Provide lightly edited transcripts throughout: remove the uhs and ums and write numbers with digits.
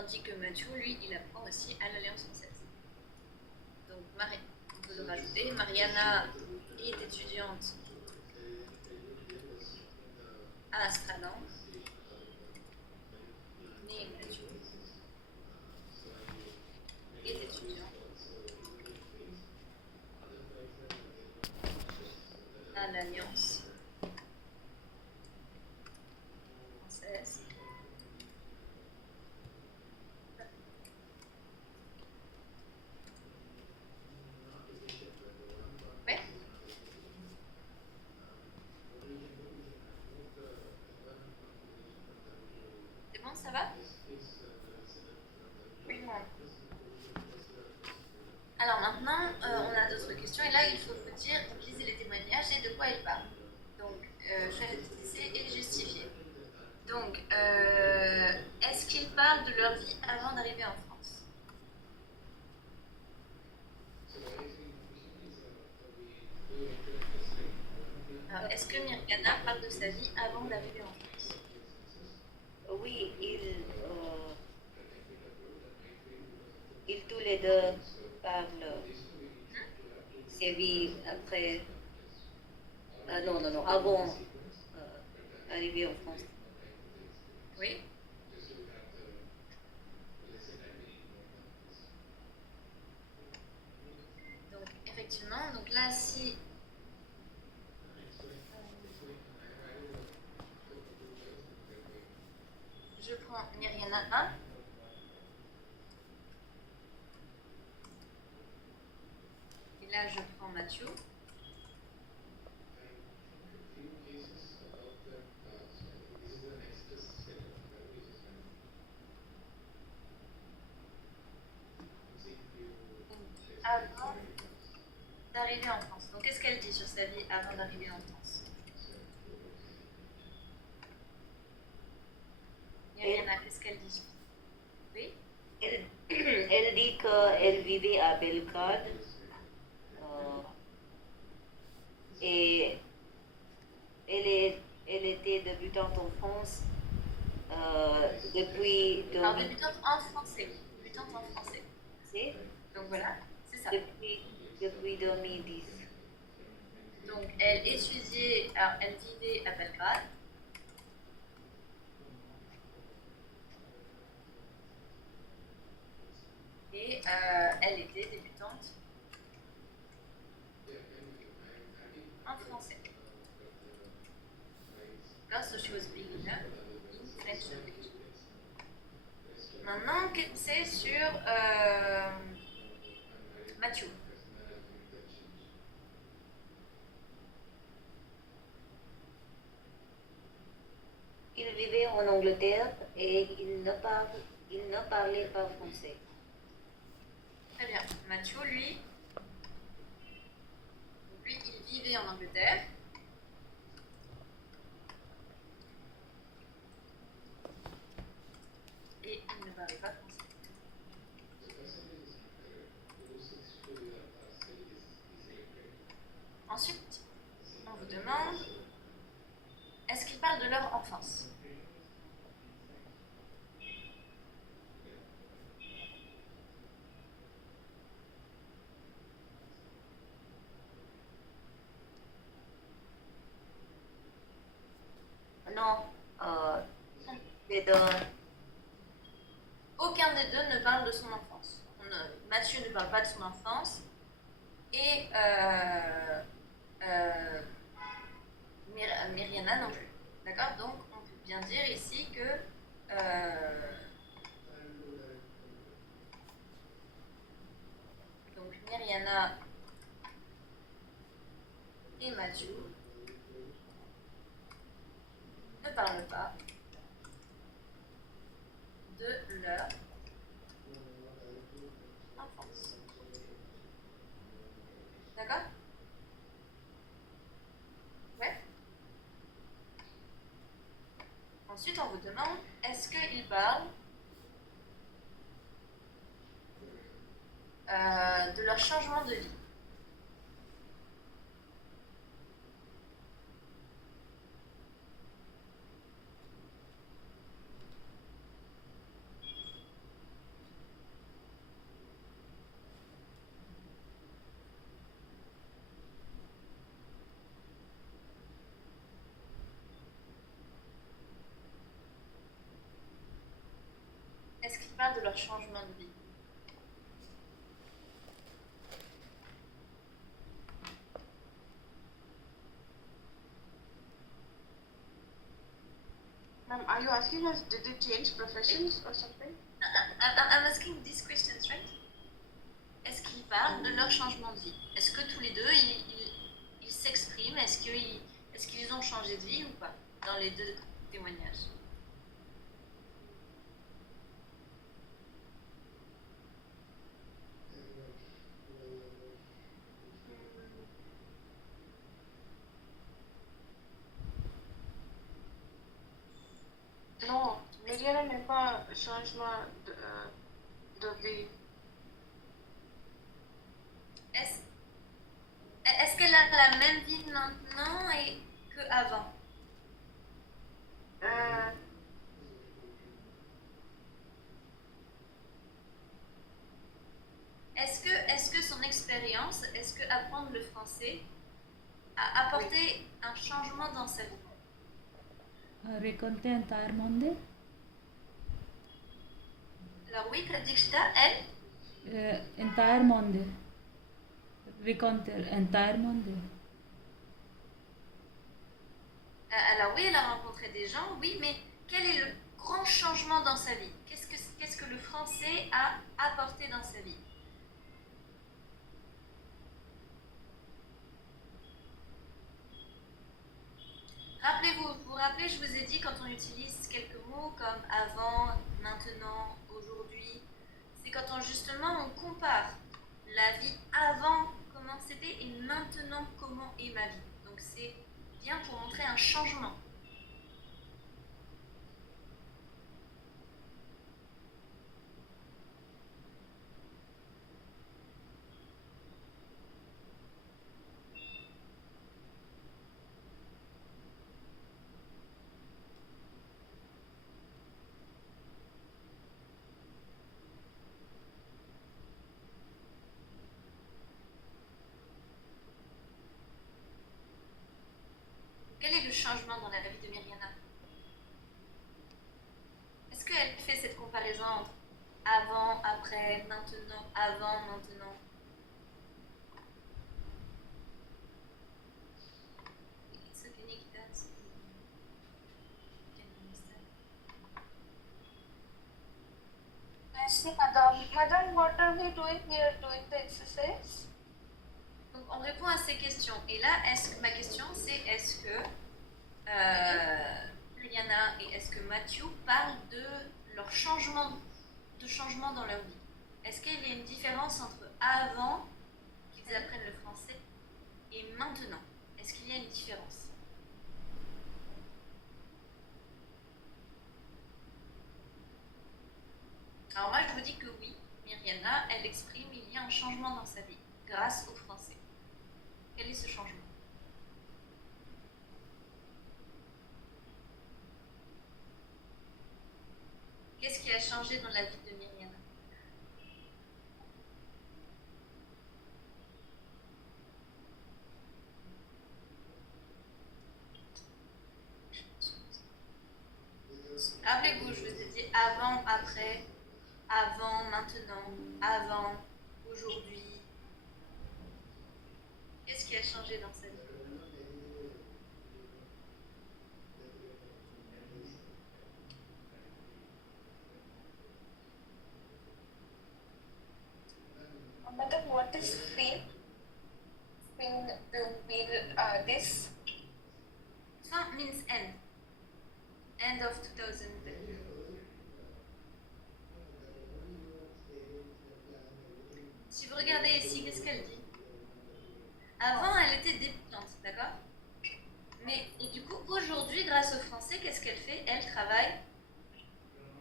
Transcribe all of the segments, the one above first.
tandis que Mathieu, lui, il apprend aussi à l'Alliance française. Donc, on peut le rajouter. Mariana est étudiante à Astralan. Mais Mathieu est étudiant à l'Alliance française. Ouais. C'est bon, ça va? Oui, bon. Alors maintenant, on a d'autres questions et là, il faut vous dire, donc lisez les témoignages et de quoi ils parlent. Donc, choisissez et justifier. Donc, est-ce qu'ils parlent de leur vie avant d'arriver en France? Alors, est-ce que Myriana parle de sa vie avant d'arriver en France? Oui, ils tous les deux parlent ses vies après. Non, avant d'arriver en France. Oui. Donc, effectivement, donc là, si je prends Myriana 1, et là, je prends Mathieu. Avant d'arriver en France. Donc, qu'est-ce qu'elle dit sur sa vie avant d'arriver en France? Myriana, qu'est-ce qu'elle dit? Oui. Elle dit qu'elle vivait à Belgrade et elle était débutante en France depuis 2000. Alors, débutante en français. Débutante en français. Donc voilà, c'est ça. Depuis 2010. Donc, elle étudiait, alors, elle vivait à Belgrade. Et elle était débutante en français. So she was beginner in French language. Maintenant, qu'est-ce que c'est sur Mathieu? Il vivait en Angleterre et il ne parlait pas français. Très bien. Mathieu, lui, il vivait en Angleterre. Et il ne parlait pas français. Ensuite, on vous demande, est-ce qu'ils parlent de leur enfance? Non, les deux. Aucun des deux ne parle de son enfance. Mathieu ne parle pas de son enfance et Myriana non plus. D'accord? Donc, on peut bien dire ici que donc Myriana et Mathieu ne parlent pas de leur enfance. D'accord? Ouais. Ensuite, on vous demande, est-ce qu'ils parlent de leur changement de vie? parle de leur changement de vie. Ma'am, are you asking us, did they change professions or something? I'm asking these questions, right? Est-ce qu'ils parlent de leur changement de vie? Est-ce que tous les deux, ils s'expriment? Est-ce qu'ils ont changé de vie ou pas dans les deux témoignages? Non, Mariana n'est pas changement de vie. Est-ce qu'elle a la même vie maintenant qu'avant? Est-ce que son expérience, est-ce que apprendre le français a apporté un changement dans sa vie? Racconter entire monde? Alors oui, Pradikshita, elle? Entire monde. Raconter entire monde. Alors oui, elle a rencontré des gens, oui, mais quel est le grand changement dans sa vie? Qu'est-ce que le français a apporté dans sa vie? Vous vous rappelez, je vous ai dit quand on utilise quelques mots comme avant, maintenant, aujourd'hui, c'est quand justement on compare la vie avant, comment c'était, et maintenant, comment est ma vie. Donc c'est bien pour montrer un changement. Quel est le changement dans la vie de Myriana? Est-ce qu'elle fait cette comparaison entre avant, après, maintenant, avant, maintenant? It's okay, Nikita. Merci, madame. Madame, what are we doing? We are doing the exercise. Donc on répond à ces questions. Et là, ma question c'est est-ce que Rihanna et est-ce que Matthew parlent de leur changement dans leur vie? Est-ce qu'il y a une différence entre avant qu'ils apprennent le français et maintenant? Est-ce qu'il y a une différence? Alors moi je vous dis que oui, Myriana, elle exprime il y a un changement dans sa vie grâce au français. Quel est ce changement? Qu'est-ce qui a changé dans la vie de Myriana? Rappelez-vous, je vous ai dit avant, après, avant, maintenant, avant, aujourd'hui. Qu'est-ce qui a changé dans sa vie? Madam, what is fin? Fin will be this. Fin means end. End of 2010. Si vous regardez ici, qu'est-ce qu'elle dit? Avant, elle était débutante, d'accord? Et du coup, aujourd'hui, grâce au français, qu'est-ce qu'elle fait? Elle travaille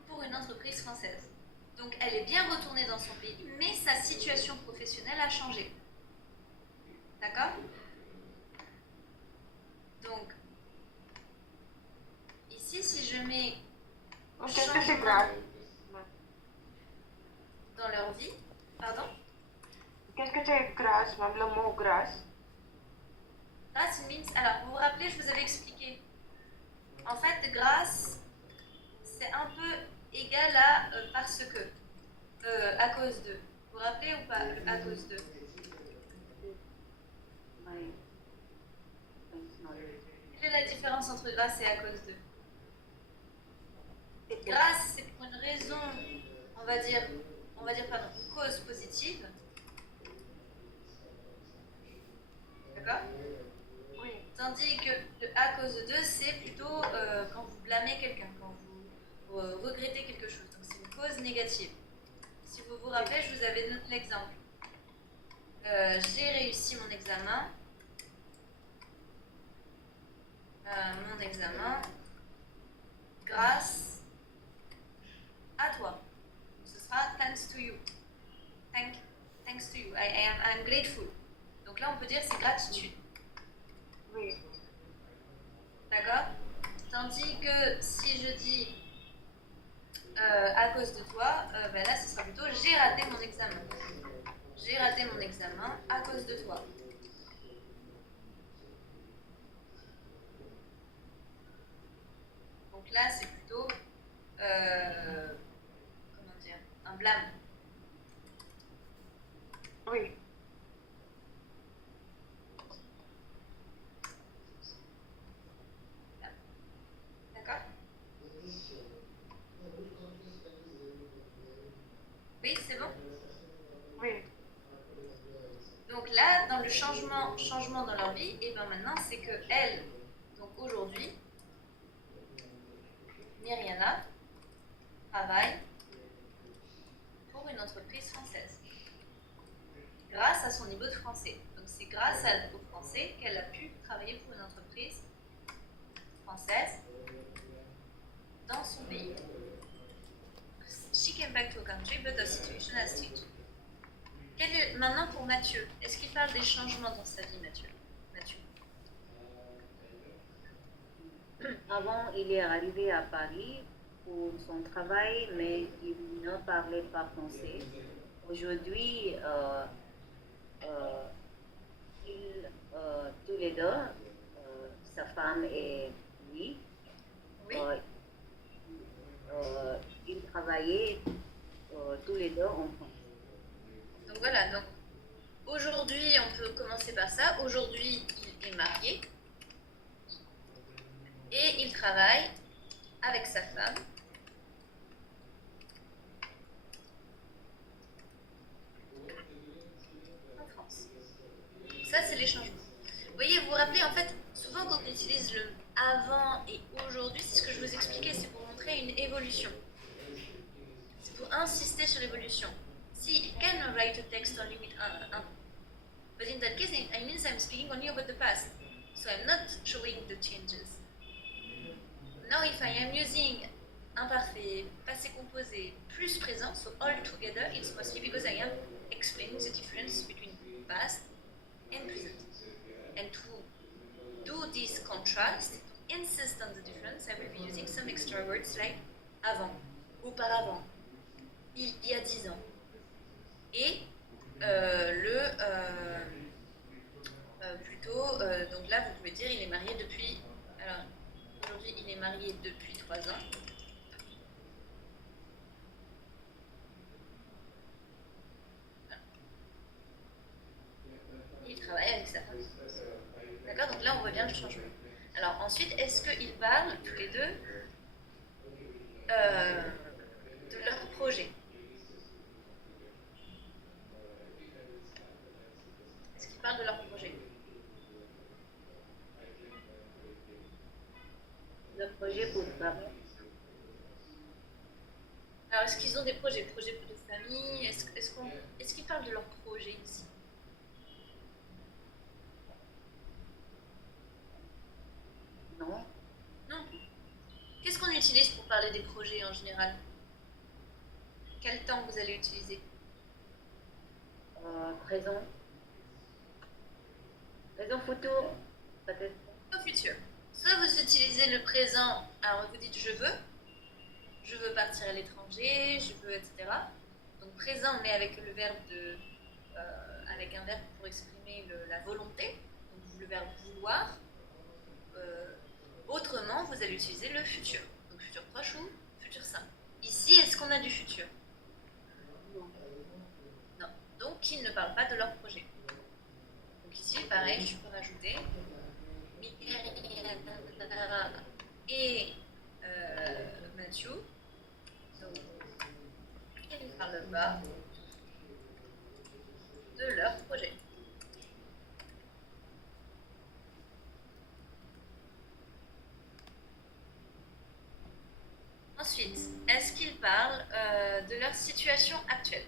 pour une entreprise française. Donc, elle est bien retournée dans son pays, mais sa situation professionnelle a changé. D'accord? Donc, ici, si je mets Qu'est-ce que c'est grâce? dans leur vie, pardon? Qu'est-ce que c'est grâce, ma'am? Le mot grâce? Grâce means. Alors, vous vous rappelez, je vous avais expliqué. En fait, grâce, c'est un peu égal à parce que. À cause de. Vous vous rappelez ou pas le à cause de? My friend's knowledge. Quelle est la différence entre grâce et à cause de? C'est Grâce, c'est pour une raison, on va dire pardon, une cause positive. D'accord? Oui. Tandis que le à cause de, c'est plutôt quand vous blâmez quelqu'un, quand vous regrettez quelque chose. Donc c'est une cause négative. Si vous vous rappelez, je vous avais donné l'exemple. J'ai réussi mon examen. Grâce à toi. Ce sera thanks to you. Thanks to you. I'm grateful. Donc là, on peut dire c'est gratitude. Oui. D'accord? Tandis que si je dis à cause de toi, ben là, ce sera plutôt j'ai raté mon examen. J'ai raté mon examen à cause de toi. Donc là, c'est plutôt comment dire, un blâme. Oui. D'accord? Oui, c'est bon? Oui. Donc là, dans le changement dans leur vie, et bien maintenant, c'est que elle, donc aujourd'hui, Myriana, travaille pour une entreprise française. Grâce à son niveau de français. Donc c'est grâce au français qu'elle a pu travailler pour une entreprise française dans son pays. She came back to a country, but the situation has changed. Maintenant pour Mathieu, est-ce qu'il parle des changements dans sa vie, Mathieu? Avant, il est arrivé à Paris pour son travail, mais il ne parlait pas français. Aujourd'hui, tous les deux, sa femme et lui, Oui. ils travaillaient tous les deux en France. Donc voilà, donc aujourd'hui, on peut commencer par ça. Aujourd'hui, il est marié et il travaille avec sa femme. En France. Donc ça, c'est les changements. Vous voyez, vous vous rappelez, en fait, souvent quand on utilise le avant et aujourd'hui, c'est ce que je vous expliquais, c'est pour montrer une évolution. C'est pour insister sur l'évolution. See, I can write a text only with but in that case, it means I'm speaking only about the past. So I'm not showing the changes. Now, if I am using imparfait, passé composé, plus présent, so all together, it's mostly because I am explaining the difference between past and present. And to do this contrast, to insist on the difference, I will be using some extra words like avant, auparavant, il y a 10 ans. Et donc là, vous pouvez dire il est marié depuis. Alors, aujourd'hui, il est marié depuis 3 ans. Voilà. Il travaille avec sa femme. D'accord? Donc là, on voit bien le changement. Alors, ensuite, est-ce qu'ils parlent tous les deux de leur projet? Est-ce qu'ils parlent de leur projet? Le projet pour travailler. Alors, est-ce qu'ils ont des projets de famille? Est-ce qu'ils parlent de leur projet ici? Non. Non. Qu'est-ce qu'on utilise pour parler des projets en général? Quel temps vous allez utiliser? Présent. Présent futur, peut-être. Au futur. Soit vous utilisez le présent, alors vous dites je veux partir à l'étranger, je veux, etc. Donc présent, mais avec le verbe avec un verbe pour exprimer la volonté, donc le verbe vouloir. Autrement, vous allez utiliser le futur, donc futur proche ou futur simple. Ici, est-ce qu'on a du futur? qui ne parlent pas de leur projet. Donc ici, pareil, je peux rajouter Myriana et Mathieu. Donc, ils ne parlent pas de leur projet. Ensuite, est-ce qu'ils parlent de leur situation actuelle?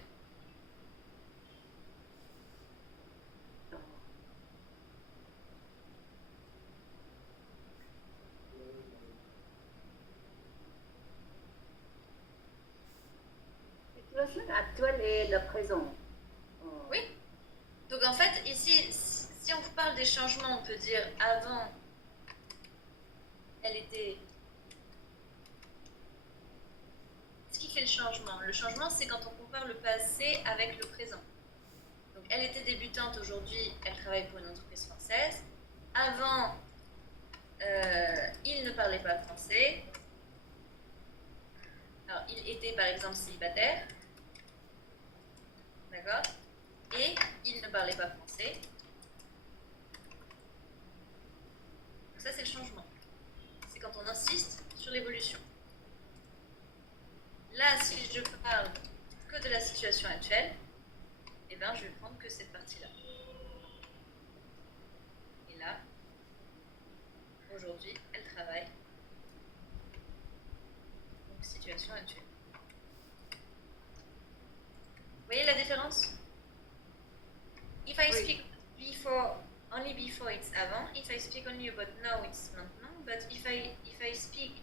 La situation actuelle est le présent. Oui. Donc en fait, ici, si on vous parle des changements, on peut dire avant, elle était... Ce qui fait le changement. Le changement, c'est quand on compare le passé avec le présent. Donc elle était débutante, aujourd'hui, elle travaille pour une entreprise française. Avant, il ne parlait pas français. Alors, il était par exemple célibataire. D'accord? Et il ne parlait pas français. Donc ça, c'est le changement. C'est quand on insiste sur l'évolution. Là, si je parle que de la situation actuelle, eh ben, je vais prendre que cette partie-là. Et là, aujourd'hui, elle travaille. Donc, situation actuelle. Vous voyez la différence? If I speak before, only before it's avant. If I speak only about now, it's maintenant. But if I speak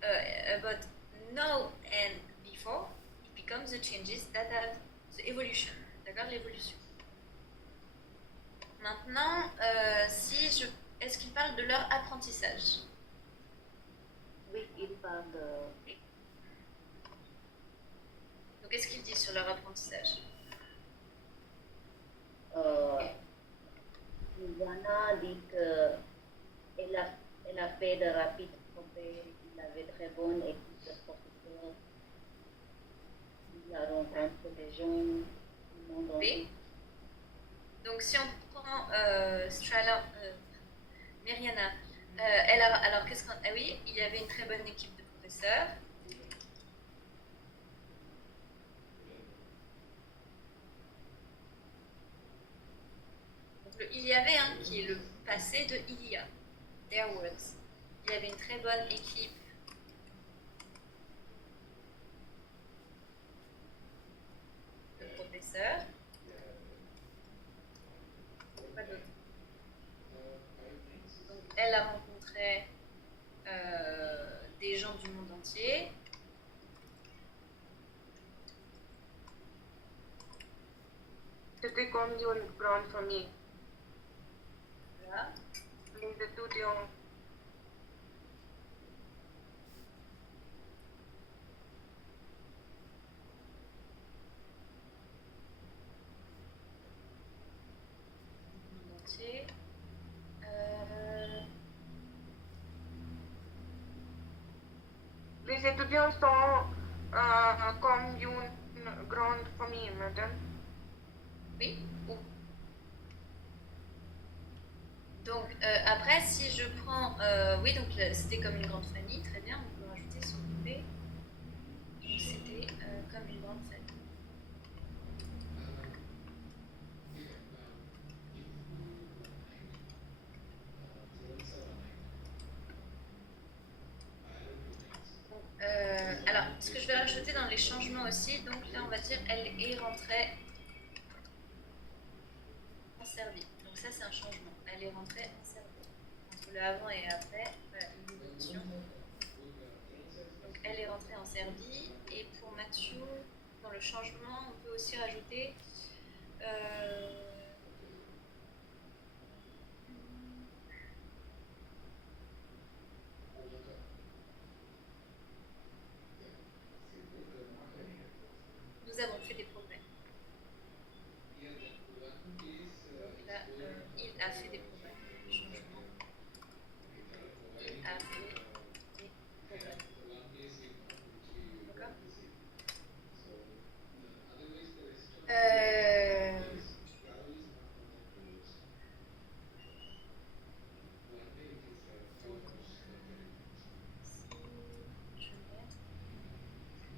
about now and before, it becomes the changes that have the evolution. D'accord? L'évolution. Maintenant, est-ce qu'ils parlent de leur apprentissage? Oui, ils parlent de... Oui. Donc, qu'est-ce qu'ils disent sur leur apprentissage? Yana dit qu'elle a fait de rapides progrès, il avait très bonne équipe de professeurs, il a rencontré des gens du monde entier. Donc si on prend Myriana, alors qu'est-ce qu'on... Ah oui, il y avait une très bonne équipe de professeurs. Il y avait qui est le passé de il y a. There was. Il y avait une très bonne équipe de professeurs. Pas d'autre. Donc, elle a rencontré des gens du monde entier. C'était comme une grande famille. Voilà. Les étudiants. Monde entier. Les étudiants sont comme une grande famille, madame. Oui. Donc, après, si je prends... oui, donc c'était comme une grande famille, très bien, on peut rajouter son bébé. Donc, c'était comme une grande famille. Alors, ce que je vais rajouter dans les changements aussi, donc là, on va dire, elle est rentrée en Serbie. Donc ça, c'est un changement. Elle est rentrée en Serbie. Entre le avant et après, voilà, une évolution. Donc, elle est rentrée en Serbie. Et pour Mathieu, dans le changement, on peut aussi rajouter... nous avons fait des progrès. Donc là, il a fait des progrès. Changement. Il a fait des progrès. D'accord?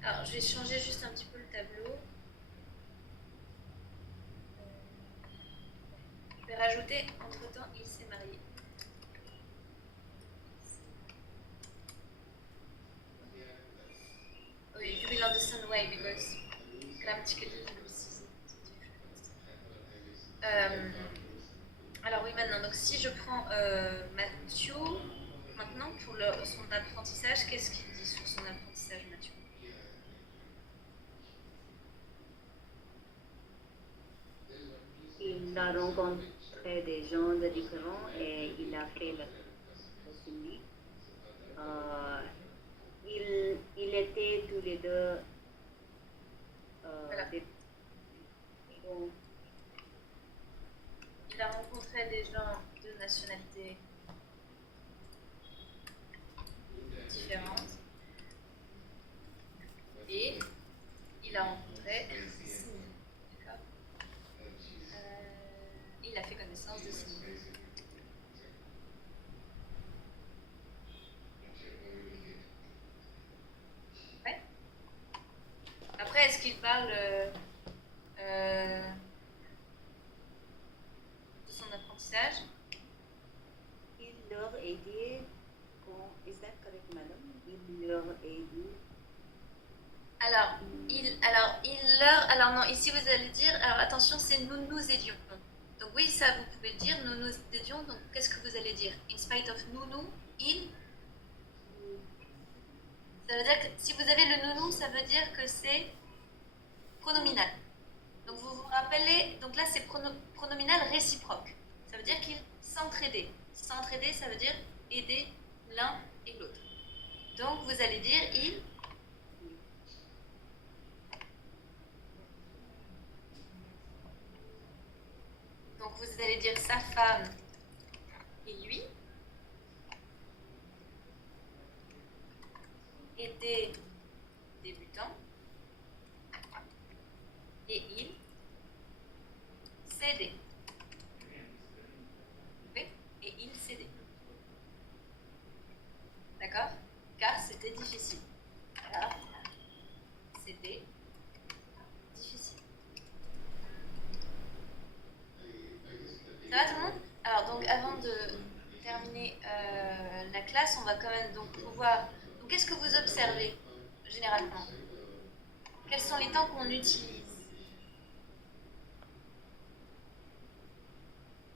Alors, je vais changer juste un petit peu le tableau. Je vais rajouter, entre-temps, il s'est marié. Oui, you will understand why, because grammatically it's different. Alors oui, maintenant, donc si je prends Mathieu, maintenant pour son apprentissage, qu'est-ce qu'il dit sur son apprentissage, Mathieu? Il a rencontré des gens de différents et il a fait le Cindy. Ils étaient tous les deux Voilà. donc, Il a rencontré des gens de nationalités différentes et il a rencontré Cindy. D'accord. Il a fait connaissance de Cindy. Ouais. Après, est-ce qu'il parle de son apprentissage? il leur a dit, is that correct, madame? Il leur a dit. Alors non, ici vous allez dire, alors attention, c'est nous aidions. Donc oui, ça vous pouvez dire, nous aidions, donc qu'est-ce que vous allez dire? In spite of nous, il. Ça veut dire que si vous avez le nous, ça veut dire que c'est pronominal. Donc vous vous rappelez, donc là c'est pronominal réciproque. Ça veut dire qu'ils s'entraidaient. S'entraider, ça veut dire aider l'un et l'autre. Donc vous allez dire il. Donc vous allez dire sa femme et lui étaient débutants et il s'aidait. Oui, et il s'aidait. D'accord? Car c'était difficile. Car c'était difficile. Ça va tout le monde? Alors donc avant de terminer la classe, on va quand même donc pouvoir... Donc qu'est-ce que vous observez généralement? Quels sont les temps qu'on utilise?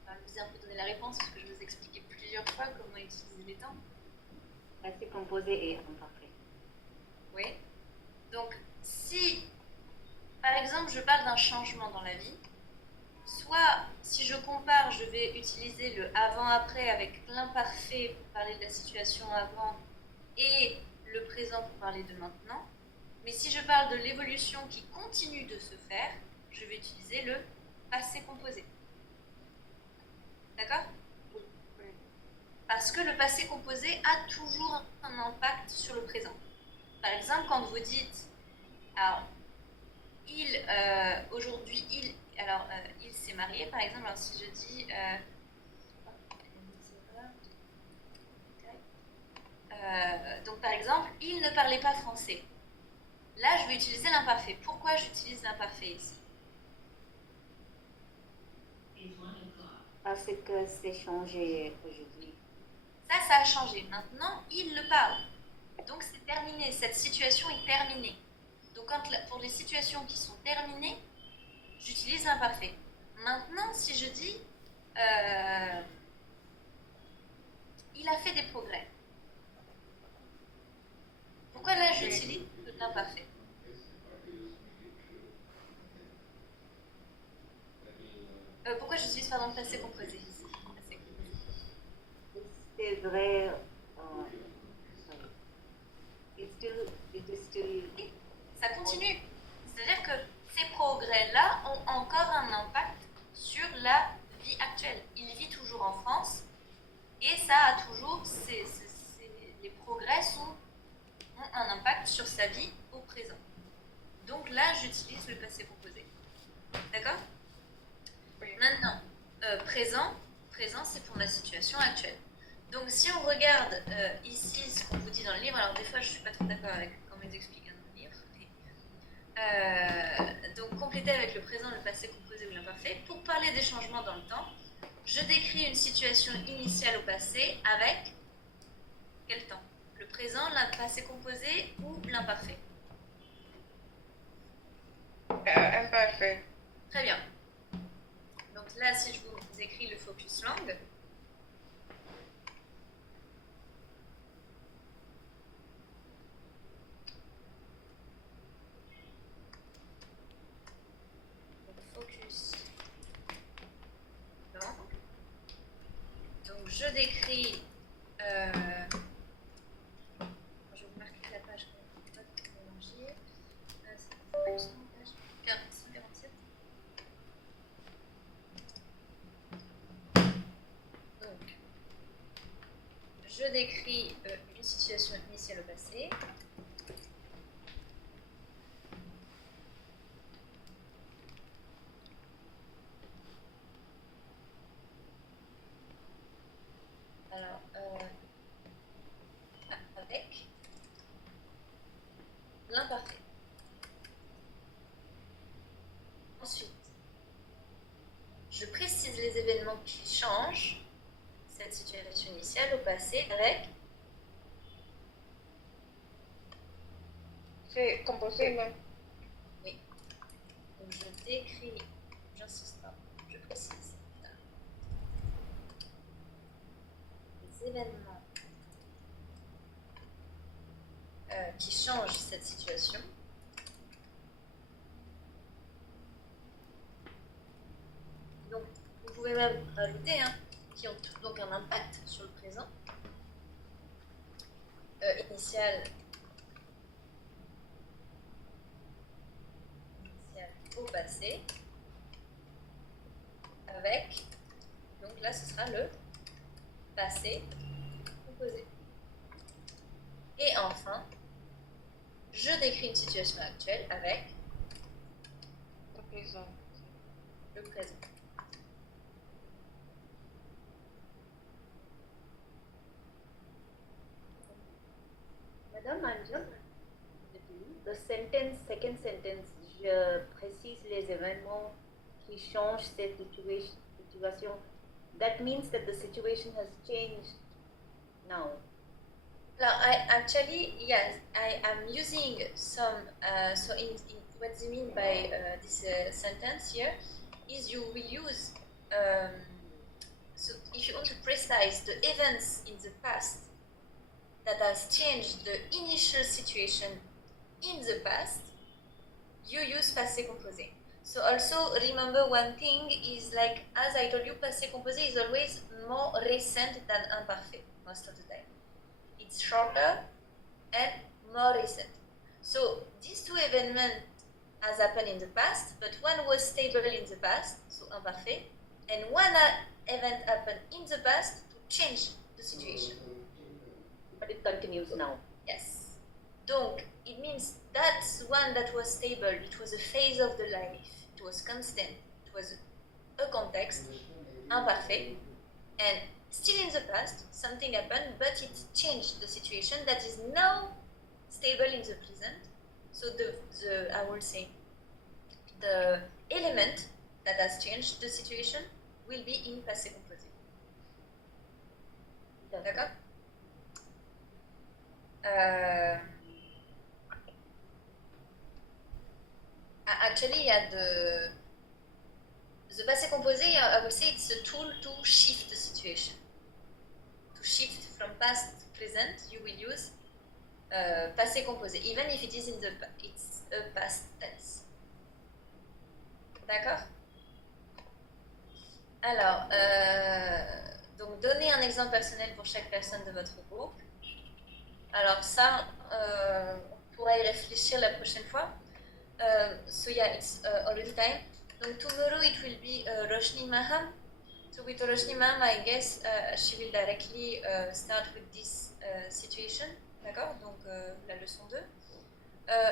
Je vous ai un peu donné la réponse parce que je vous ai expliqué plusieurs fois comment utiliser les temps. Passé composé et imparfait. Oui. Donc si, par exemple, je parle d'un changement dans la vie, soit, si je compare, je vais utiliser le avant-après avec l'imparfait pour parler de la situation avant et le présent pour parler de maintenant. Mais si je parle de l'évolution qui continue de se faire, je vais utiliser le passé composé. D'accord? Parce que le passé composé a toujours un impact sur le présent. Par exemple, quand vous dites, alors, aujourd'hui, il s'est marié, par exemple. Alors, si je dis, donc par exemple, il ne parlait pas français. Là, je vais utiliser l'imparfait. Pourquoi j'utilise l'imparfait ici? Parce que c'est changé aujourd'hui. Ça a changé. Maintenant, il le parle. Donc, c'est terminé. Cette situation est terminée. Donc, pour les situations qui sont terminées, j'utilise l'imparfait. Maintenant, si je dis il a fait des progrès. Pourquoi là, j'utilise l'imparfait? Pourquoi j'utilise le passé composé ici? C'est vrai. It is still. Ça continue. C'est-à-dire que ces progrès-là ont encore un impact sur la vie actuelle. Il vit toujours en France et ça a toujours, les progrès ont un impact sur sa vie au présent. Donc là, j'utilise le passé composé. D'accord? Oui. Maintenant, présent, c'est pour la situation actuelle. Donc si on regarde ici ce qu'on vous dit dans le livre, alors des fois je ne suis pas trop d'accord avec quand on les explique dans le livre, mais Donc compléter avec le présent, le passé composé ou l'imparfait. Pour parler des changements dans le temps, je décris une situation initiale au passé avec quel temps? Le présent, le passé composé ou l'imparfait? Imperfect. Très bien. Donc là, si je vous écris le focus langue, focus langue. Donc je décris. Je vais vous marquer la page pour ne pas tout mélanger. C'est focus langue, page 147. Donc, je décris une situation initiale au passé. Alors, avec l'imparfait. Ensuite, je précise les événements qui changent cette situation initiale au passé avec C'est composé même. oui. Donc je décris, j'insiste pas, je précise les événements qui changent cette situation. Donc vous pouvez même rajouter qui ont donc un impact sur le présent. Initial au passé avec, donc là ce sera le passé composé. Et enfin, je décris une situation actuelle avec Le présent. le présent. Madame Anja, the sentence, second sentence, je précise les événements qui changent cette situation. That means that the situation has changed now. Now, yes, I am using some, so in what they mean by this sentence here is you will use, so if you want to precise the events in the past that has changed the initial situation in the past, you use passé composé. So also remember one thing is like, as I told you, passé composé is always more recent than imparfait most of the time. It's shorter and more recent. So these two events has happened in the past, but one was stable in the past, so imparfait, and one event happened in the past to change the situation. But it continues now. Yes. Donc, it means that's one that was stable, it was a phase of the life, it was constant, it was a context, imparfait, and still in the past, something happened, but it changed the situation that is now stable in the present. So I will say, the element that has changed the situation will be in passé composé. D'accord? Actually, the passé composé, I would say it's a tool to shift the situation. To shift from past to present, you will use passé composé, even if it is it's a past tense. D'accord? Alors, donc donner un exemple personnel pour chaque personne de votre groupe. Alors ça, on pourra y réfléchir la prochaine fois. So yeah, it's already time. Donc tomorrow it will be Roshni Maham. So with Roshni Maham, I guess she will directly start with this situation. D'accord? Donc la leçon 2.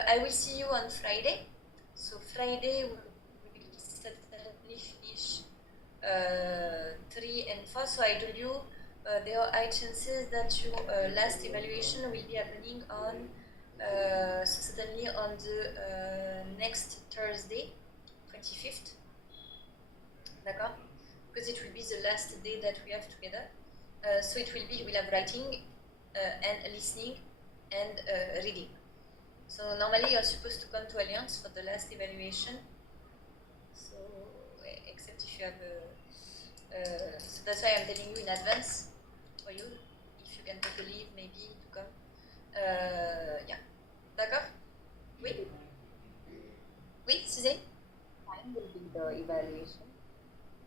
I will see you on Friday. So Friday we will certainly finish 3 and 4. So I told you there are high chances that your last evaluation will be happening on so certainly on the next Thursday, 25th. D'accord? Because it will be the last day that we have together. So it will be, we'll have writing and listening and reading. So normally you're supposed to come to Alliance for the last evaluation. So except if you have so that's why I'm telling you in advance for you, if you can take a leave maybe to come. Yeah. D'accord? Oui? Oui, Suzanne? Time will be the evaluation.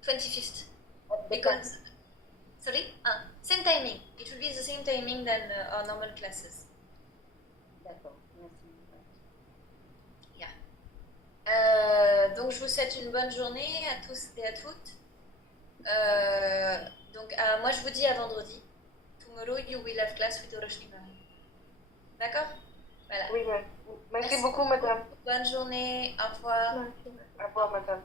25th. At the Because, sorry? Same timing. It will be the same timing than our normal classes. D'accord, merci. Yeah. Donc je vous souhaite une bonne journée à tous et à toutes. Donc moi je vous dis à vendredi. Tomorrow you will have class with Oroshni Marie. D'accord? Voilà. Oui, merci Merci. beaucoup, madame. Bonne journée. Au revoir. Au revoir, madame.